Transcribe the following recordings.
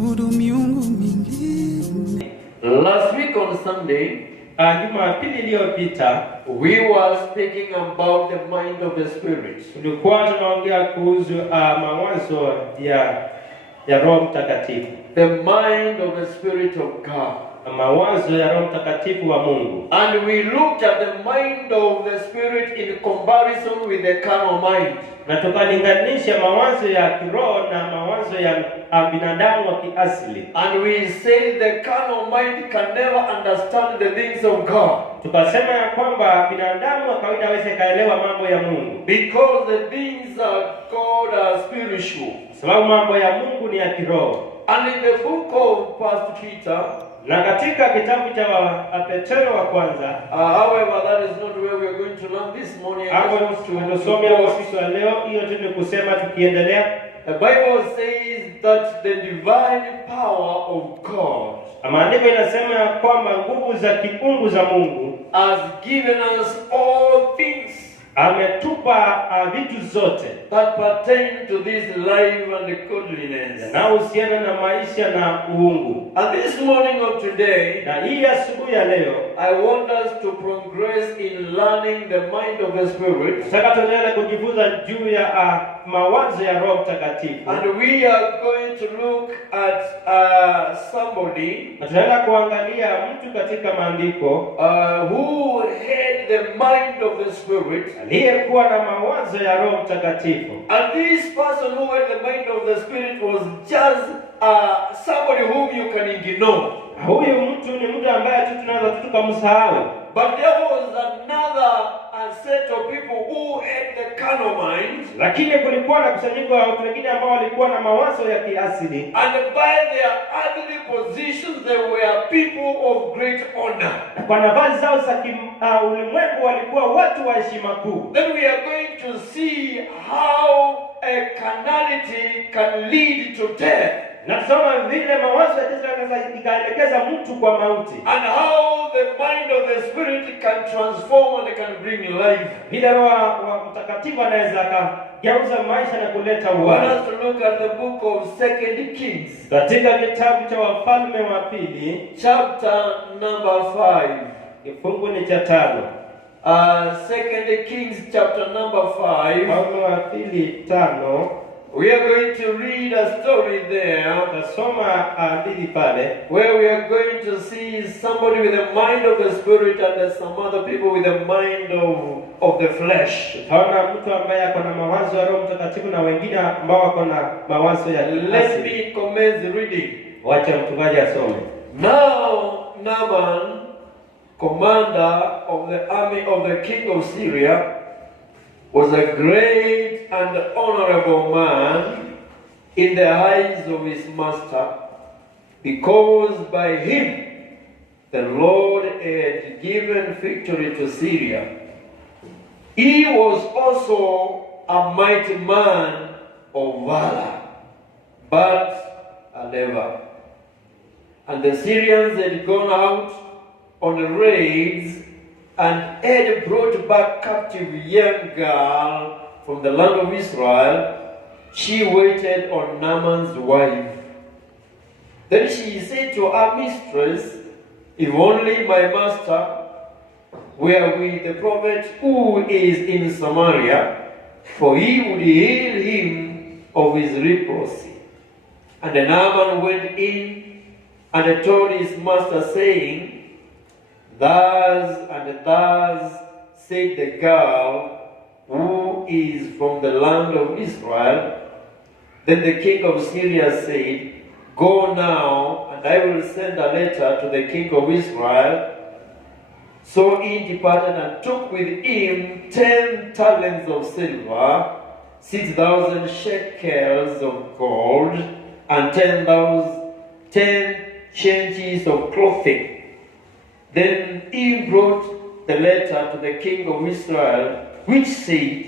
kuabudu miungu mingine. Last week on Sunday, Jumapili iliyopita we were speaking about the mind of the Spirit. tulikuwa tunaongea kuhusu mawazo ya Roho Mtakatifu. The mind of the Spirit of God. Mawazo ya Roho Mtakatifu wa Mungu. And we looked at the mind of the Spirit in comparison with the carnal mind. Na tukalinganisha mawazo ya kiroho na mawazo ya binadamu wa kiasili. And we say the carnal mind can never understand the things of God. Tukasema ya kwamba binadamu wa kawaida hawezi kaelewa mambo ya Mungu. Because the things of God are spiritual. Sababu mambo ya Mungu ni ya kiroho. And in the book of Pastor Peter, na katika kitabu cha Petro wa kwanza, however, that is not where we are going to learn this morning. Hapo tunasomea usiku wa leo, hiyo tu ni kusema tukiendelea. The Bible says that the divine power of God, maandiko inasema ya kwamba nguvu za kiungu za Mungu has given us all things ametupa vitu zote that pertain to this life and godliness. na uhusiana na maisha na uungu. And this morning of today, Na hii asubuhi ya leo, I want us to progress in learning the mind of the Spirit. nataka tuendelee kujifunza juu ya mawazo ya Roho Mtakatifu. And we are going to look at somebody Na tunaenda kuangalia mtu katika maandiko who had the mind of the Spirit. aliyekuwa na mawazo ya Roho Mtakatifu. And this person who had the mind of the Spirit was just somebody whom you can ignore. Huyu mtu ni mtu ambaye tu tunaweza tukamsahau. But there was another set of people who had the carnal mind. Lakini kulikuwa na kusanyiko la watu wengine ambao walikuwa na mawazo ya kiasili. And by their earthly positions, they were people of great honor. Kwa nafasi zao za ulimwengu walikuwa watu wa heshima kuu. Then we are going to see how a carnality can lead to death. Na tusoma vile mawazo ya kisa yanaweza ikaelekeza mtu kwa mauti. And how the mind of the Spirit can transform and can bring life. Vile Roho wa Mtakatifu anaweza akageuza maisha na kuleta I want uhai. us to look at the book of 2 Kings. Katika kitabu cha Wafalme wa Pili, Chapter number 5. kifungu ni cha 5. 2 Kings chapter number 5. Wafalme wa Pili 5. We are going to read a story there. Tasoma hadithi pale Where we are going to see somebody with the mind of the Spirit and some other people with the mind of the flesh. Tutaona mtu ambaye ako na mawazo ya Roho Mtakatifu na wengine ambao wako na mawazo ya Let asili. me commence reading. Wacha mchungaji asome. Now Naaman, commander of the army of the king of Syria, was a great and honorable man in the eyes of his master, because by him the Lord had given victory to Syria. He was also a mighty man of valor, but a leper. And the Syrians had gone out on raids and had brought back captive young girl from the land of Israel. She waited on Naaman's wife. Then she said to her mistress, if only my master were with the prophet who is in Samaria, for he would heal him of his leprosy. And the Naaman went in and told his master, saying, thus and thus said the girl who is from the land of Israel. Then the king of Syria said, go now, and I will send a letter to the king of Israel. So he departed and took with him 10 talents of silver, 6,000 shekels of gold, and 10 changes of clothing. Then he brought the letter to the king of Israel, which said,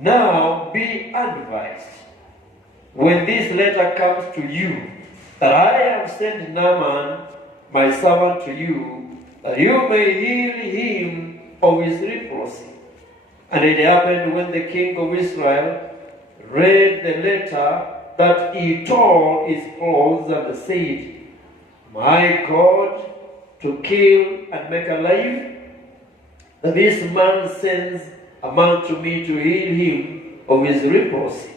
now be advised, when this letter comes to you, that I have sent Naaman, my servant, to you, that you may heal him of his leprosy. And it happened when the king of Israel read the letter that he tore his clothes and said, My God, to kill and make alive? This man sends a man to me to heal him of his leprosy.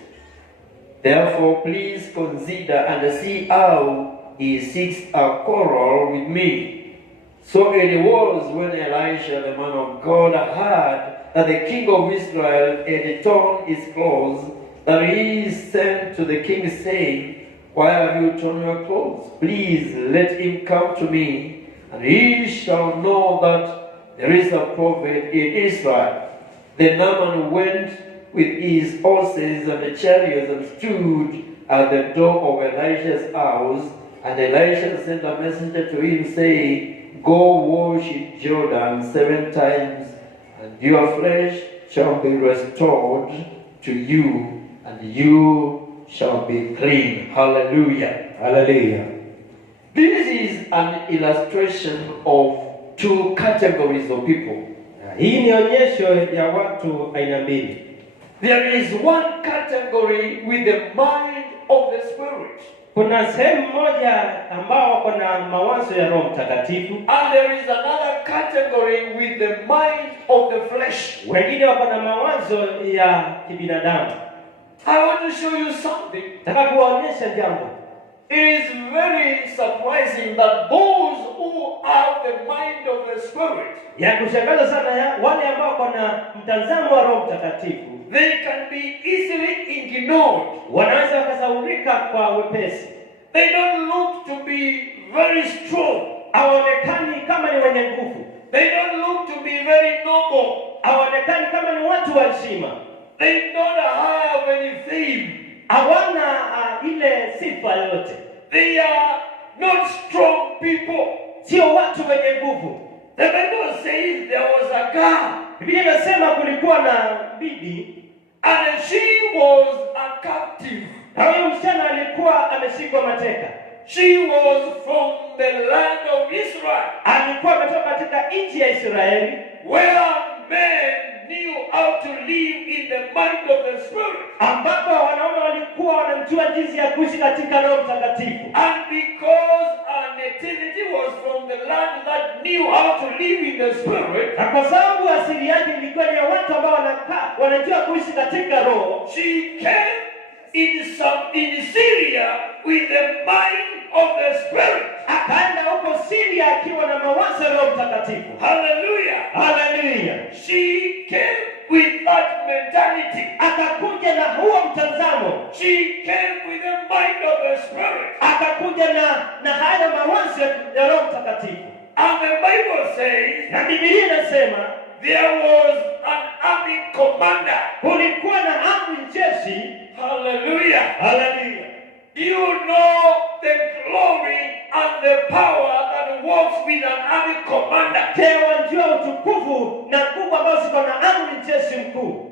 Therefore, please consider and see how he seeks a quarrel with me. So it was when Elisha, the man of God, heard that the king of Israel had torn his clothes, that he sent to the king, saying, Why have you torn your clothes? Please let him come to me, and he shall know that there is a prophet in Israel. Then Naaman went with his horses and the chariots and stood at the door of Elisha's house. And Elisha sent a messenger to him, saying, Go wash in Jordan 7 times, and your flesh shall be restored to you, and you shall be clean. Hallelujah. Hallelujah. This is an illustration of 2 categories of people. Hii ni onyesho ya watu aina mbili. There is one category with the mind of the Spirit. Kuna sehemu moja ambao wako na mawazo ya Roho Mtakatifu, And there is another category with the mind of the flesh. wengine wako na mawazo ya kibinadamu. I want to show you something. Nataka kuwaonyesha jambo. It is very surprising that those who have the mind of the Spirit, Ya kushangaza sana wale ambao wako na mtazamo wa Roho Mtakatifu, they can be easily ignored. wanaweza wakasahaulika kwa wepesi. They don't look to be very strong. Hawaonekani kama ni wenye nguvu. They don't look to be very noble. Hawaonekani kama ni watu wa heshima. They don't have any fame. Hawana ile sifa yoyote. They are not strong people. Sio watu wenye nguvu. The Bible says there was a girl, Biblia inasema kulikuwa na bibi, and she was a captive. na huyo msichana alikuwa ameshikwa mateka. She was from the land of Israel, Alikuwa ametoka katika nchi ya Israeli, where men knew how to live in the mind of the Spirit. ambapo wanaume walikuwa wanamjua jinsi ya kuishi katika Roho Mtakatifu. And because our nativity was from the land that knew how to live in the Spirit, Na kwa sababu asili yake ilikuwa ni ya watu ambao wanajua kuishi katika Roho, she came in Syria with the mind of the Spirit. akaenda huko Syria akiwa na mawazo ya Roho Mtakatifu. Hallelujah. Haleluya! She came with that mentality. Akakuja na huo mtazamo, She came with the mind of the Spirit. akakuja na haya mawazo ya Roho Mtakatifu. And the Bible says Na Biblia inasema there was an army commander. kulikuwa na amri jeshi. Hallelujah. Haleluya! You know the glory and the power that works with an army commander. Je, wajua utukufu na nguvu ambazo ziko na amri jeshi mkuu?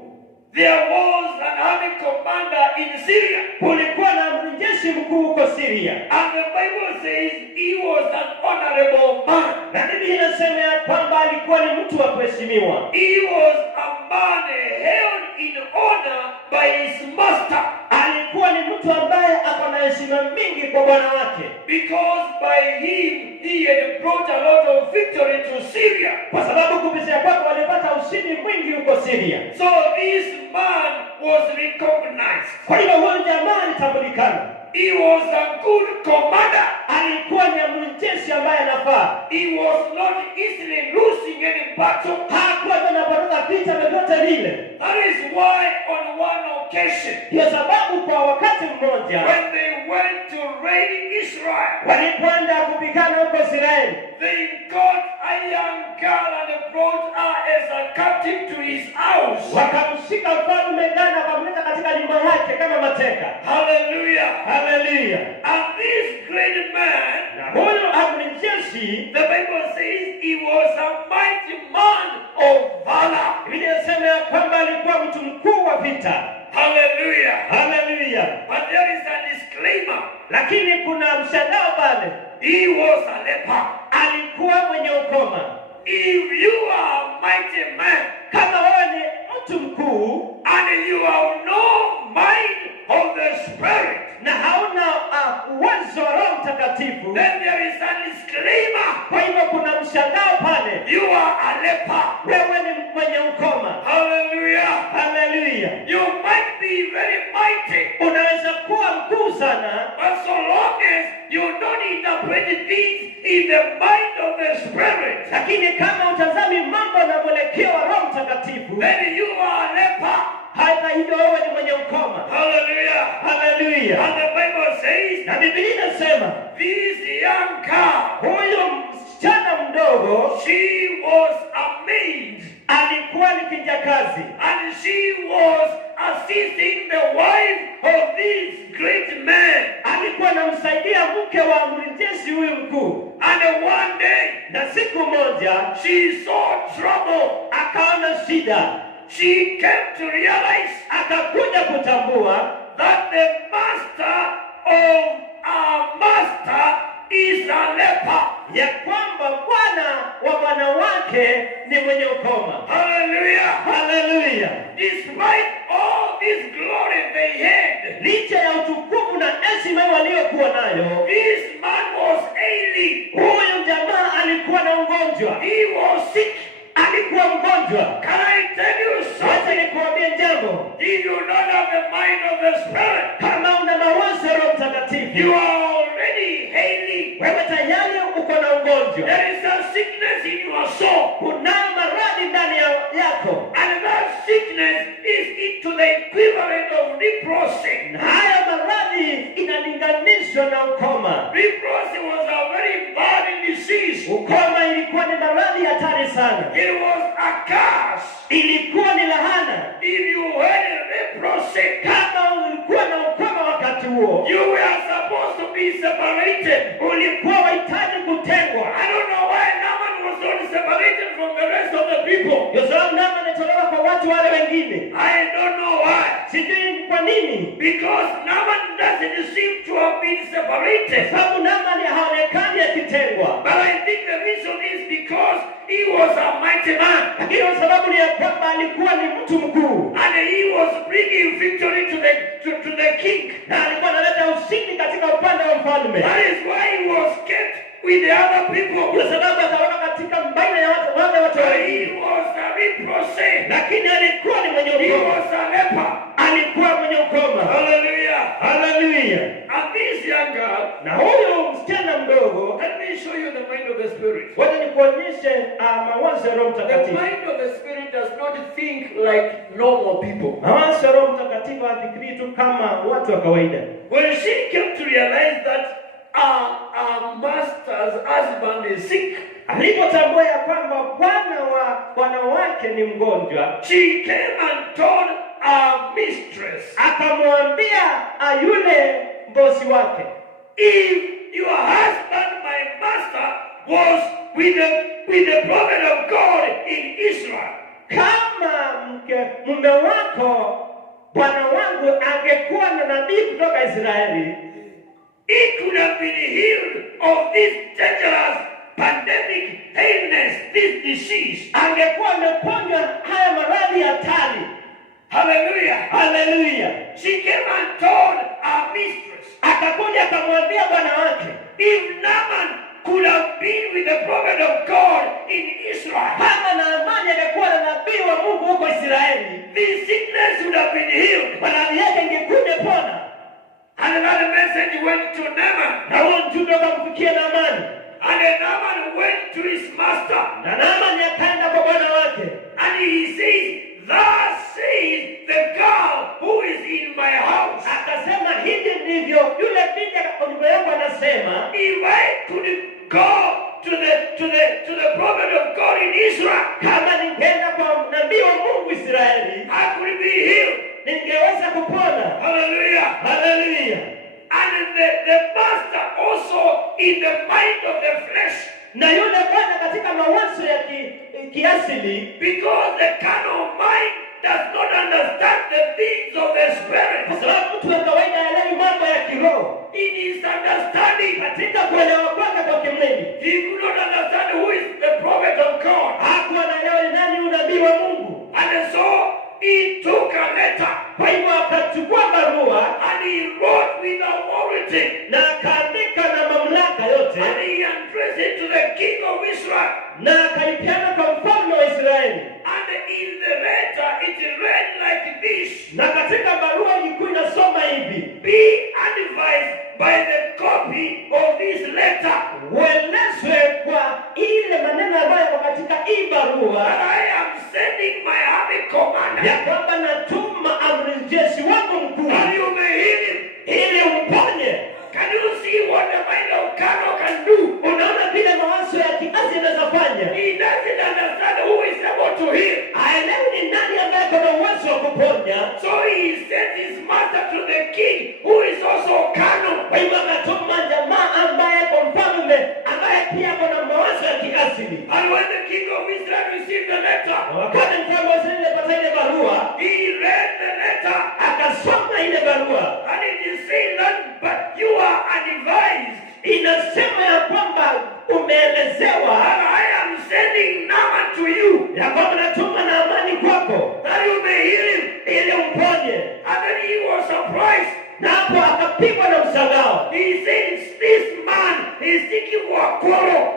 There was an army commander in Syria. Kulikuwa na amri jeshi mkuu huko Syria. And the Bible says he was an honorable man. Na Biblia inasema ya kwamba alikuwa ni mtu wa kuheshimiwa. He was a man held in honor by his master. Alikuwa ni mtu ambaye ako na heshima mingi kwa bwana wake, Because by him he had brought a lot of victory to Syria. kwa sababu kupitia kwake walipata ushindi mwingi huko Syria. So this man was recognized. Kwa hiyo huyo jamaa alitambulikana. He was a good commander. Alikuwa ni amri jeshi ambaye anafaa. He was not easily losing any battle. Hakuwa anapoteza vita vyovyote vile. That is why on one occasion, Ndio sababu kwa wakati mmoja when they went to raid Israel, walipoenda kupigana huko Israeli, they got a young girl and brought her as a captive to his house. wakamshika mfalme Gana wakamleta katika nyumba yake kama mateka. Hallelujah. Haleluya! And this great man, Na huyo amri jeshi, the Bible says he was a mighty man of valor. Biblia inasema ya kwamba alikuwa mtu mkuu wa vita. Hallelujah. Haleluya! But there is a disclaimer. Lakini kuna mshangao pale. He was a leper. Alikuwa mwenye ukoma. If you are a mighty man Kama wewe ni mtu mkuu and you have no mind of the Spirit, na then there is a disclaimer. Kwa hivyo kuna mshangao pale. You are a leper. Wewe ni mwenye ukoma. Hallelujah. Hallelujah. You might be very mighty. Unaweza kuwa mkuu sana, But so long as you don't interpret things in the mind of the Spirit, lakini kama utazami mambo na mwelekeo wa Roho Mtakatifu, then you are a leper. hata hivyo wewe ni mwenye ukoma. Hallelujah. Hallelujah. And the Bible says, Na Biblia inasema this young girl, huyo msichana mdogo she was a maid, alikuwa ni kijakazi, and she was assisting the wife of this great man. alikuwa anamsaidia mke wa amiri jeshi huyu mkuu. And one day, Na siku moja she saw trouble. akaona shida, She came to realize akakuja kutambua that the master of our master is a leper. ya kwamba bwana wa bwana wake ni mwenye ukoma. Hallelujah. Haleluya. Despite all this glory they had, Licha ya utukufu na heshima waliokuwa nayo, this man was ailing. huyu jamaa alikuwa na ugonjwa. He was sick. Alikuwa mgonjwa. Can I tell you Wacha something? nikuambie jambo. If you don't have the mind of the Spirit, Kama una mawazo ya Roho Mtakatifu, you are already ailing. wewe tayari uko na ugonjwa. There is a sickness in your soul. Kuna maradhi ndani yako. And that sickness is to the equivalent of leprosy. Na haya maradhi inalinganishwa na ukoma. Leprosy was a very bad disease. Ukoma ilikuwa ni maradhi hatari sana. It was a curse. Ilikuwa ni lahana. If you had leprosy, Kama ulikuwa na ukoma wakati huo, you were supposed to be separated. ulikuwa wahitaji kutengwa. I don't know why Naaman was not separated from the rest of the people. Ndio sababu Naamani ametolewa kwa watu wale wengine. I don't know why. Sijui kwa nini. Because Naaman doesn't seem to have been separated. Sababu Naamani haonekani akitengwa. But I think the reason is because he was a mighty man. Lakini kwa sababu ni ya kwamba alikuwa ni mtu mkuu. And he was bringing victory to the king. Na alikuwa analeta ushindi katika upande wa mfalme. That is why he was kept with the other people. Kwa sababu ataona katika baina ya wale watu But wengine. he was a leprosy. Lakini alikuwa ni mwenye He ukoma. was a leper. Alikuwa mwenye ukoma. Hallelujah. Haleluya. And this young girl, Na huyu msichana mdogo, let me show you the mind of the Spirit. wacha nikuonyeshe mawazo ya Roho The Mtakatifu. mind of the Spirit does not think like normal people. Mawazo ya Roho Mtakatifu hafikiri tu kama watu wa kawaida. When she came to realize that our master's husband is sick, Alipotambua ya kwamba bwana wake ni mgonjwa, she came and told our mistress, akamwambia yule bosi wake, if your husband, my master, was with the prophet of God in Israel, kama mume wako bwana wangu angekuwa na nabii kutoka Israeli, he could have been healed of this dangerous pandemic illness, this disease. angekuwa ameponywa haya maradhi hatari. Hallelujah. Haleluya. She came and told our mistress, Akakuja akamwambia bwana wake, if Naaman could have been with the prophet of God in Israel, kama Naamani angekuwa na nabii wa Mungu huko Israeli, this sickness would have been healed. maradhi yake ingekuja pona. And another message went to Naaman. Na huo mjumbe ukamfikia Naamani. And then Naaman went to his master. Na Naamani akaenda kwa bwana wake. And he says, thus says the girl who is in my house. Akasema hivi ndivyo yule binti nyumba yangu anasema, If I could go to the prophet of God in Israel, kama ningeenda kwa nabii wa Mungu Israeli, I could be healed. ningeweza kupona. Hallelujah. Haleluya. And the master also in the mind of the flesh, Na yule bwana katika mawazo ya kiasili, because the carnal mind does not understand the things of the kwa spirit. sababu mtu wa kawaida haelewi mambo ya kiroho. In his understanding, Katika kuelewa kwake kwa kimwili, he could not understand who is the prophet of God. hakuwa anaelewa ni nani unabii wa Mungu. And so he took a letter Kwa hivyo akachukua barua and he wrote with authority na akaandika na mamlaka yote, gives it to the king of Israel. na akaipeana kwa mfalme wa Israeli. And in the letter it read like this. Na katika barua ilikuwa inasoma hivi: Be advised by the copy of this letter uelezwe kwa ile maneno ambayo yako katika hii barua, that I am sending my army commander, ya kwamba natuma amri jeshi wangu mkuu and you may heal him. ili umponye. Can you see what the mind of Kano can do? Unaona vile mawazo ya kiasi yanawezafanya. He doesn't understand who is able to heal. Haelewi ni nani ambaye kuna uwezo wa kuponya. So he sends his master to the king, who is also Kano. Kwa hivyo akatuma jamaa ambaye kwa mfalme ambaye pia kuna mawazo ya kiasili. And when the king of Israel received the letter, Wakati mfalme wa Israeli alipata ile barua, he read the letter, akasoma ile barua. and it is saying that, but you are advised, Inasema ya kwamba umeelezewa, and I am sending Naaman to you, ya kwamba natuma Naamani kwako that you may heal him. ili umponye. And then he was surprised. Na hapo akapigwa na mshangao. He says, this man is seeking for a quarrel.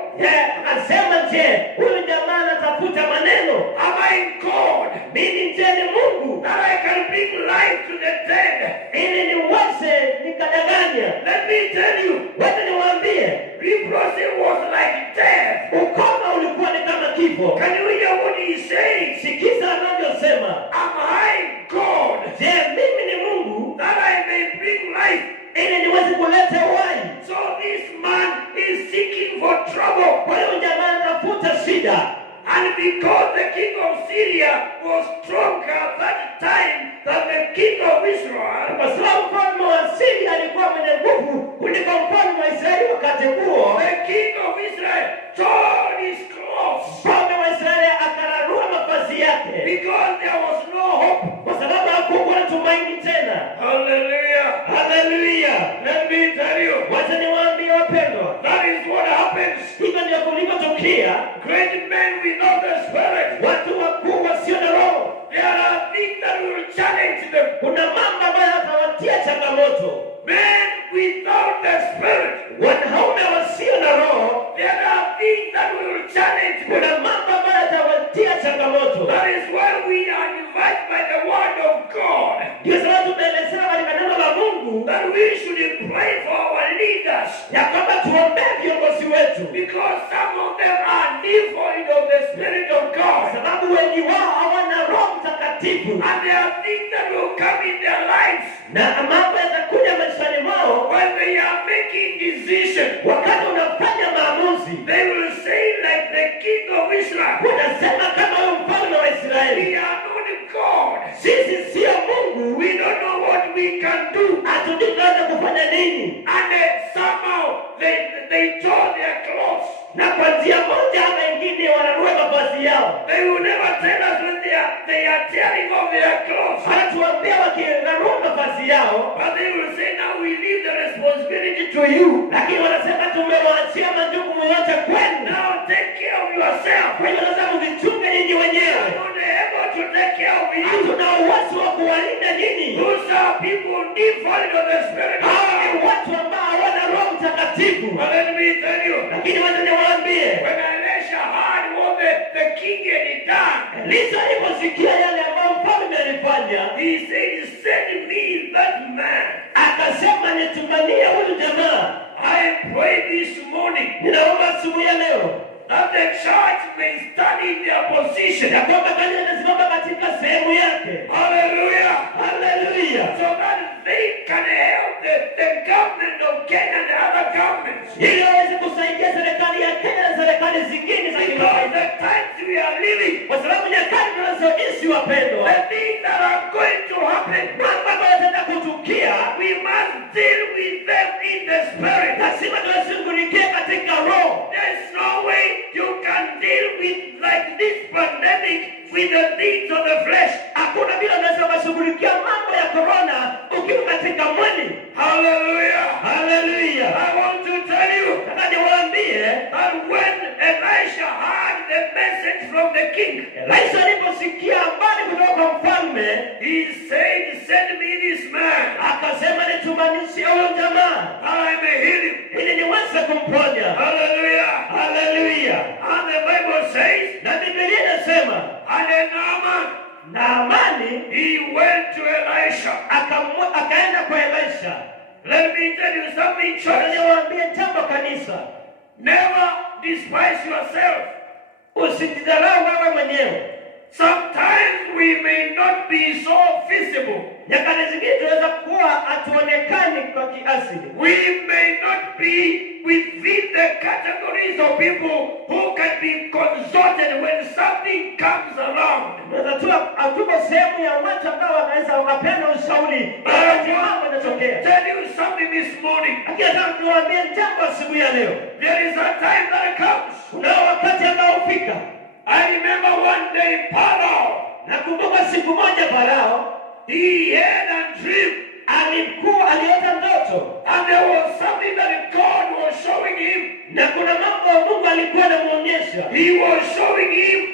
Akasema, je, huyu jamaa anatafuta maneno? Am I God, Mimi je ni Mungu that I can bring life to the dead? ili niweze nikadanganya? Let me tell you, Wacha niwaambie, leprosy was like death. ukoma ulikuwa ni kama kifo. Can you hear what he's saying? Sikiza anavyosema, Am I God, je, mimi ni Mungu that I may bring life? ili niweze kuleta uhai? So this man is seeking for trouble. Kwa hiyo jamaa anatafuta shida. And because the king of Syria was stronger that time than the king of Israel, Kwa sababu mfalme wa Syria alikuwa mwenye nguvu kuliko mfalme wa Israeli wakati huo, the king of Israel tore his clothes mfalme wa Israeli akararua mavazi yake, because there was no hope. kwa sababu hakukuwa na tumaini tena. Hallelujah. Haleluya! Let me tell you, Wacha niwaambie wapendwa, that is what happens. hivyo ndio kulivyotukia. Great men without the Spirit, Watu wakuu wasio na Roho, there are things that will challenge them. kuna mambo ambayo yatawatia changamoto. Men without the Spirit, Wanaume wasio na Roho, there are things that will challenge them. kuna mambo ambayo yatawatia changamoto. That is why we are advised by the word of God Ndio sababu tumeelezewa katika neno la Mungu that we should pray for our leaders, ya kwamba tuombee viongozi wetu, because some of them are devoid of the Spirit of kwa God. sababu wengi wao hawana Roho Mtakatifu, And there are things that will come in their lives na mambo yatakuja maishani mwao. when they are making decisions. Wakati unafanya maamuzi, They will say like the king of Israel, unasema kama huyo mfalme wa Israeli, we are not God. sisi sio Mungu, We don't know what we can do. hatujui tunaweza kufanya nini. And somehow they tore their clothes. Na kwa njia moja ama ingine wanarua mavazi yao. They will never tell us when they are tearing off their clothes. Wanatuambia wakirarua mavazi yao, But they will say, now we leave the responsibility to you. lakini wanasema tumewaachia majukumu yote kwenu. Now take care of yourself. Kwa hiyo lazima mvichunge nyinyi You wenyewe. are not able to take care of you. Hatuna uwezo wa kuwalinda nyinyi. Those are people devoid of the Spirit of Hawa ni God. watu ambao hawana Roho Mtakatifu. But let me tell you, Lakini wacha niwaambie, when Elisha heard what the king had done, Elisha aliposikia yale ambayo mfalme alifanya, he said, send me that man. akasema nitumanie huyu jamaa. I pray this morning Ninaomba asubuhi ya leo that the church may stand in their position. ya kwamba kanisa linasimama katika sehemu yake. Hallelujah. Haleluya! So that they can help the government of Kenya and the other governments. Ili waweze kusaidia serikali ya Kenya na serikali zingine za Because kimataifa. the times we are living, Kwa sababu nyakati tunazoishi wapendwa, the things that are going to happen, mambo ambayo yataenda kutukia, we must deal with them in the spirit. lazima tuwashughulikie katika Roho. There's no way you can deal with like this pandemic with the things of the flesh. Hakuna vile unaweza kushughulikia mambo ya corona ukiwa katika mwili. Hallelujah. Haleluya! I want to tell you Nataka niwaambie, that when Elisha heard the message from the king, Elisha aliposikia habari kutoka kwa mfalme, he said, send me this man, akasema nitumanishe huyo jamaa that I may heal him. ili niweze aweze kumponya. Hallelujah. Haleluya. And the Bible says, Na Biblia inasema and then Naaman, Naamani he went to Elisha. akaenda kwa Elisha. Let me tell you something, church. Niwaambie jambo kanisa. Never despise yourself. Usijidharau wewe mwenyewe. Sometimes we may not be so visible. Nyakati zingine tunaweza kuwa hatuonekani kwa kiasili. We may not be within the categories of people who can be consulted when something comes along. Hatuko sehemu ya watu ambao wanaweza wakapeana ushauri wakati mambo yanatokea. Tell you something this morning. Nataka niwaambie jambo asubuhi ya leo. There is a time that comes. Kuna wakati ambao hufika. I remember one day Pharaoh. Nakumbuka siku moja Farao, he had a dream. aliota ndoto. And there was something that God was showing him. Na kuna mambo Mungu alikuwa anamuonyesha. He was showing him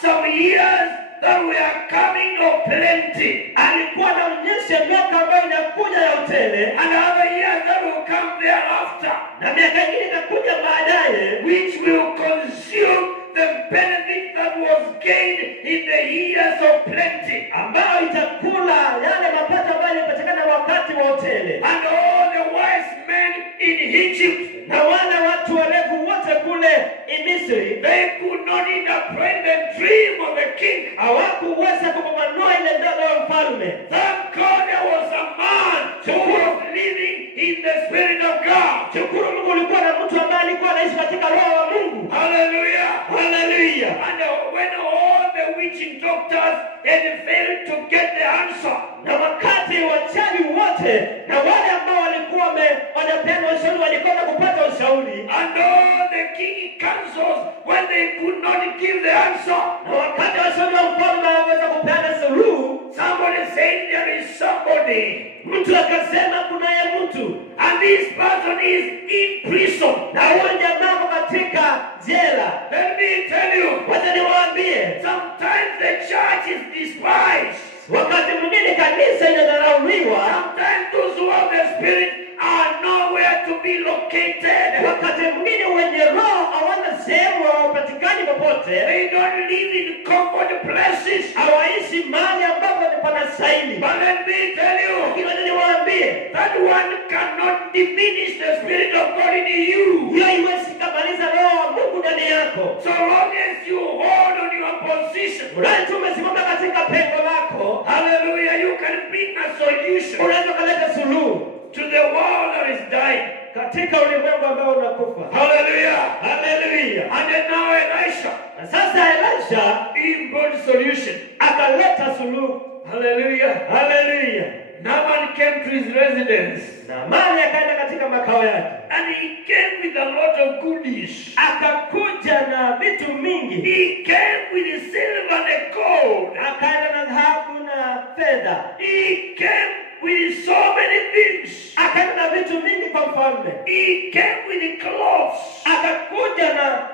some years that were coming of plenty. Alikuwa anaonyesha miaka ambayo inakuja ya utele. And other years that will come thereafter. Na miaka ingine itakuja baadaye, which will consume the benefit that was gained in the years of plenty. Ambayo itakula yale mapato ambayo yalipatikana wakati wa utele. And all the wise men in Egypt, na wale watu werevu wote kule Misri, they could not interpret the dream of the king. Hawakuweza kupambanua ile ndoto ya mfalme. Thank God there was a man who was living in the Spirit of God. Shukuru Mungu ulikuwa na mtu ambaye alikuwa anaishi katika roho wa Mungu. Hallelujah. Hallelujah. And when all the witching doctors had failed to get the answer, na wakati wachawi wote na wale ambao walikuwa wanapeana ushauri walikuwa kupata ushauri, and all the king councils when they could not give the answer, na wakati washauri wa mfalme hawaweza kupeana suluhu, somebody said there is somebody, mtu akasema kunaye mtu, and this person is in prison, na huyo jamaa katika jela. Let me tell you, wacha niwaambie, sometimes the church is despised. Wakati mwingine kanisa inadharauliwa. Sometimes those who have the Spirit are nowhere to be located. Wakati mwingine wenye roho hawana sehemu, hawapatikani popote. They don't live in comfort places. Hawaishi mahali ambapo panastahili. But let me tell you, lakini niwaambie, that one cannot diminish the Spirit of God in you. Hiyo haiwezi kumaliza roho wa Mungu ndani yako. So long as you hold on your position, unaweza umesimama katika pengo lako. Hallelujah, you can bring a solution. Unaweza kuleta suluhu to the world that is dying. Katika ulimwengu ambao unakufa. Hallelujah. Hallelujah. And then now Elisha. Na sasa Elisha he brought solution. Akaleta suluhu. Hallelujah. Hallelujah. Naaman came to his residence. Naaman akaenda katika makao yake. And he came with a lot of goodies. Akakuja na vitu mingi. He came with silver and gold. Akaenda na dhahabu na fedha. He came with so many things. Akaenda na vitu mingi kwa mfalme. He came with clothes. Akakuja na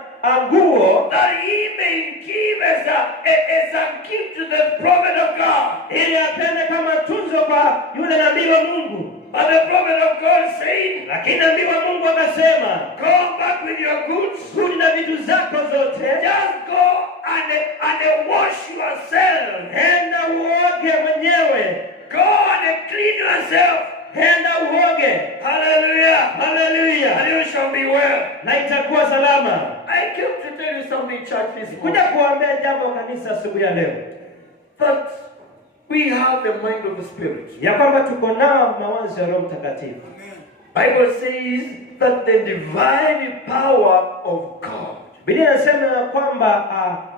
nguo that he may give as a gift to the prophet of God. Ili apende kama tunzo kwa yule nabii wa Mungu. But the prophet of God said, lakini nabii wa Mungu akasema, go back with your goods. Rudi na vitu zako zote. Just go and wash yourself. Enda uoge mwenyewe. Go and clean yourself. Enda uoge. Hallelujah. Hallelujah. And you shall be well. Na itakuwa salama. I came to tell you something, church, this morning. Kuja kuambia jambo kanisa asubuhi ya leo. That we have the mind of the Spirit. Ya kwamba tuko nao mawazo ya Roho Mtakatifu. Bible says that the divine power of God. Biblia inasema ya kwamba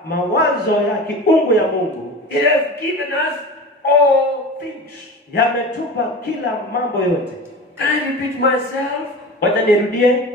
mawazo ya kiungu ya Mungu. It has given us all things. Yametupa kila mambo yote. Can I repeat myself? Wacha nirudie.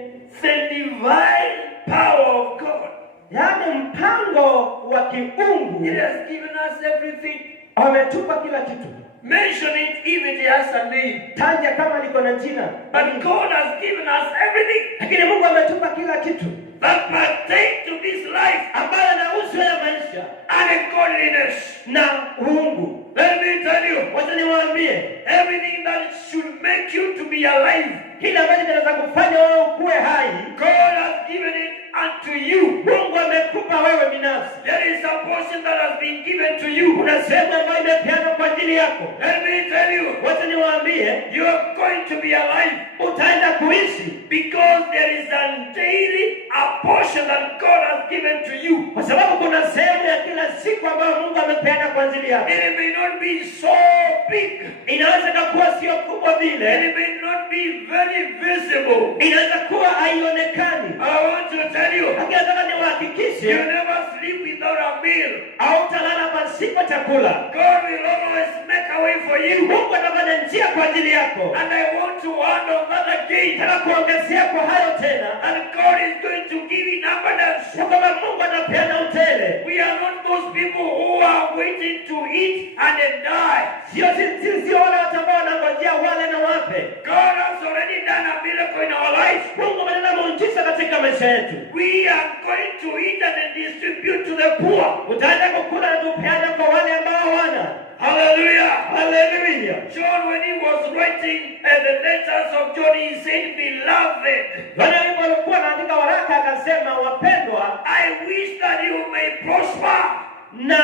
The divine power of God. Yaani mpango wa kiungu. It has given us everything. Ametupa kila kitu. Mention it if it has a name. Tanja kama liko na jina. But God has given us everything. Lakini Mungu ametupa kila kitu. That pertain to this life. Ambayo yanahusu ya maisha. And godliness. Na uungu. Let me tell you. Wacha niwaambie. Everything that should make make you to be alive, kile ambacho kinaweza kufanya wewe ukue hai, God has given it unto you. Mungu amekupa wewe binafsi. There is a portion that has been given to you. Kuna sehemu ambayo imepeanwa kwa ajili yako. Let me tell you, Wacha niwaambie, you are going to be alive utaenda kuishi because there is a daily a portion that God has given to you. kwa sababu kuna sehemu ya kila siku ambayo Mungu amepeana kwa ajili yako. It may not be so big. Inaweza kuwa sio kubwa vile. It may not be very visible. Inaweza kuwa haionekani. I want to tell you, Lakini nataka niwahakikishe, you never sleep without a meal. hautalala pasipo chakula. God will always make a way for you. Mungu atafanya njia kwa ajili yako. And I want to add on that again. Nataka kuongezea kwa hayo tena, And God is going to give in abundance. ya kwamba Mungu anapeana utele. We are not those people who are waiting to eat and then die. Sio wale watu ambao wanangojea wale na wape. God has already done a miracle in our lives. Mungu ametenda muujiza katika maisha yetu. We are going to eat and then distribute to the poor. Utaenda kukula na tupeane kwa wale ambao hawana. Hallelujah. Hallelujah. John, when he was writing the letters of John, he said, beloved, Bwana alipokuwa anaandika waraka akasema, wapendwa, I wish that you may prosper na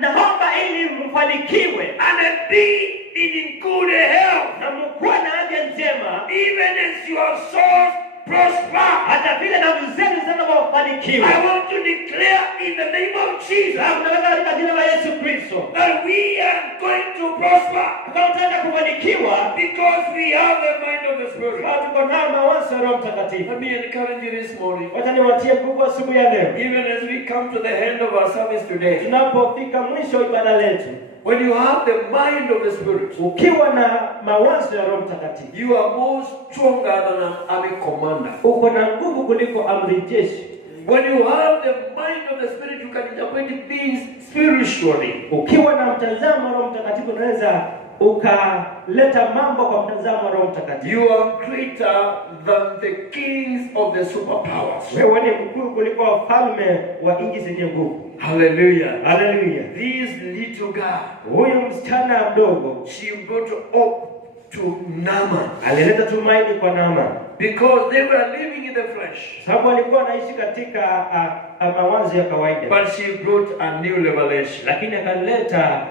naomba ili mfanikiwe and be in good health, na mkuwe na afya njema, even as your souls prosper. hata vile nafsi zenu zinapofanikiwa. I want to declare in the name of Jesus Tunaweza katika jina la Yesu Kristo that we are going to prosper kama tutaenda kufanikiwa because we have the mind of the Spirit. kwa tuko na mawazo ya Roho Mtakatifu. Let me encourage you this morning, Wacha niwatie nguvu asubuhi ya leo, even as we come to the end of our service today. tunapofika mwisho wa ibada letu. When you have the mind of the Spirit, Ukiwa na mawazo ya Roho Mtakatifu, you are more stronger than an army commander. uko na nguvu kuliko amri jeshi. When you have the mind of the Spirit, you can interpret things spiritually. Ukiwa na mtazamo wa Roho Mtakatifu, unaweza ukaleta mambo kwa mtazamo wa Roho Mtakatifu. You are greater than the kings of the superpowers. Wewe ni mkuu kuliko wafalme wa nchi zenye nguvu. Hallelujah. Hallelujah. This little girl, Huyu msichana mdogo she brought hope to Naaman alileta tumaini kwa Naaman, because they were living in the flesh. sababu alikuwa anaishi katika mawazo ya kawaida, But she brought a new revelation. lakini akaleta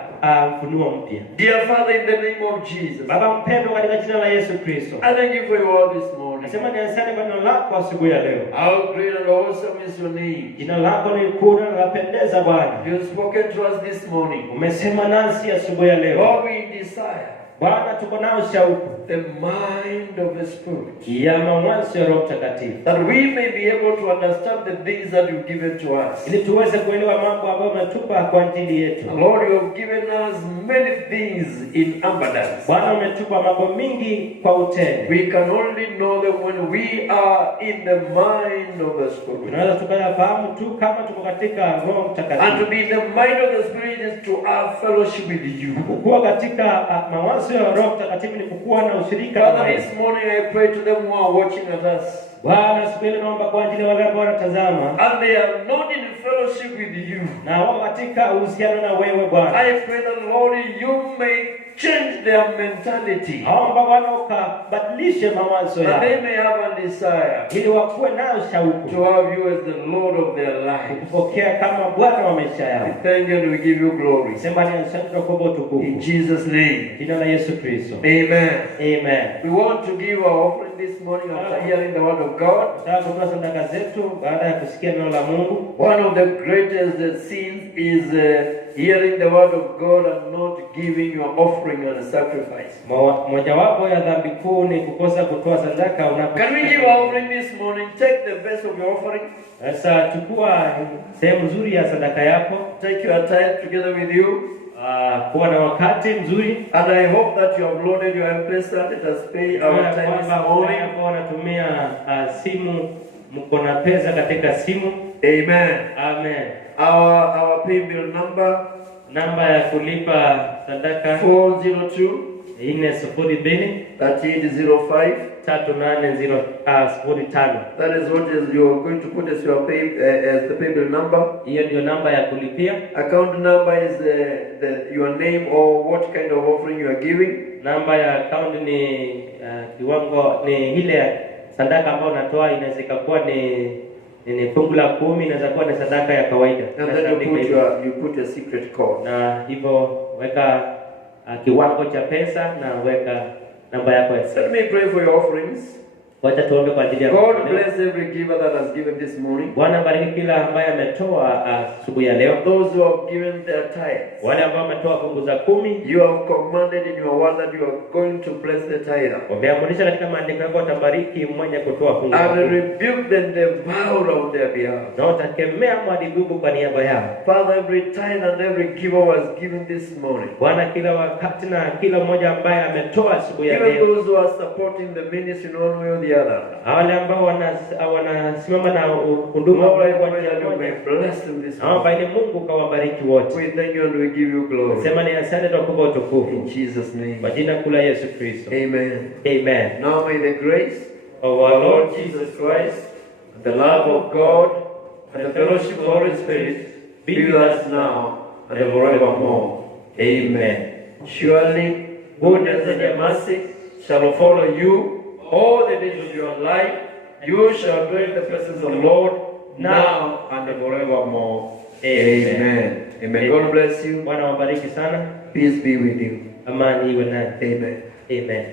ufunuo mpya. Dear Father, in the name of Jesus, Baba mpendwa, katika jina la Yesu Kristo, I thank you for your word this morning. nasema ni asante kwa neno lako asubuhi ya leo. How great and awesome is your name. Jina lako ni kuu na lapendeza Bwana. You have spoken to us this morning. Umesema nasi asubuhi ya leo. Lord, we desire Bwana, tuko nao shauku the mind of the Spirit, ya mawazo ya Roho Mtakatifu, that we may be able to understand the things that you've given to us. ili tuweze kuelewa mambo ambayo umetupa kwa ajili yetu. Lord, you have given us many things in abundance. Bwana, umetupa mambo mingi kwa utele. We can only know them when we are in the mind of the Spirit. Tunaweza tukayafahamu tu kama tuko katika Roho And to Mtakatifu. be in the mind of the Spirit is to have fellowship with you. Kuwa katika mawazo ya Roho Mtakatifu ni kukuwa na ushirika na Father, wewe. this morning I pray to them who are watching at us, Bwana, siku ile naomba kwa ajili ya wale ambao wanatazama and they are not in fellowship with you. na wao katika uhusiano na wewe Bwana. I pray that, Lord, you may change their mentality, Naomba Bwana ukabadilishe mawazo that yao they may have a desire ili wakuwe nao shauku to have you as the Lord of their lives. kupokea kama Bwana wa maisha yao. We thank you and we give you glory. Sema ni asante kwa In utukufu. Jesus' name, Jina la Yesu Kristo. amen. Amen. We want to give our offering this morning after hearing the word of God. Nataka kutoa sadaka zetu baada ya kusikia neno la Mungu. One of the greatest sins is hearing the word of God and not giving your offering and sacrifice. Mojawapo ya dhambi kuu ni kukosa kutoa sadaka unapo. Can we give our offering this morning? Take the best of your offering. Sasa chukua sehemu nzuri ya sadaka yako. Take your tithe together with you. Kuwa na wakati mzuri. And I hope that you have loaded your M-Pesa. Let us pay our tithe this morning. Ambao wanatumia simu, mko na pesa katika simu. Amen. Amen. Our pay bill number Namba ya kulipa sadaka 402 402 3805. 3805. That is what is you are going to put as your as the paybill number. Hiyo ndio namba ya kulipia. Account number is your name or what kind of offering you are giving. Namba ya account ni kiwango ni ile sadaka ambayo unatoa, inaweza kuwa ni fungu la 10, inaweza kuwa ni sadaka ya kawaida. And then you put your secret code. Na hivyo weka kiwango cha pesa na weka namba yako ya simu. Let me pray for your offerings. Wacha tuombe kwa ajili ya God bless every giver that has given this morning. Bwana bariki kila ambaye ametoa asubuhi ya leo. Those who have given their tithes. Wale ambao wametoa fungu za 10. You have commanded in your word that you are going to bless the tither. Umeamrisha katika maandiko yako utabariki mwenye kutoa fungu. I will rebuke them devour on their behalf. Na utakemea mwadhibu kwa niaba yao. Father, every tithe and every giver was given this morning. Bwana kila wakati na kila mmoja ambaye ametoa asubuhi ya leo. Even those who are supporting the ministry in one way or the other. Wale ambao wanasimama na huduma kwa njia moja, bless them this morning. Bali Mungu kawabariki wote. We thank you and we give you glory. Sema ni asante kwa kukupa utukufu. In Jesus name. Kwa jina kuu la Yesu Kristo. Amen. Amen. Now may the grace of our Lord Jesus Christ, the love of God, and the fellowship of the Holy Spirit be with us now and forevermore. Amen. Surely goodness and mercy shall follow you all the days of your life. You shall dwell in the presence of the Lord now and forevermore. Amen. Amen. God bless you. Bwana wabariki sana. Peace be with you. Amani iwe nanyi. Amen. Amen.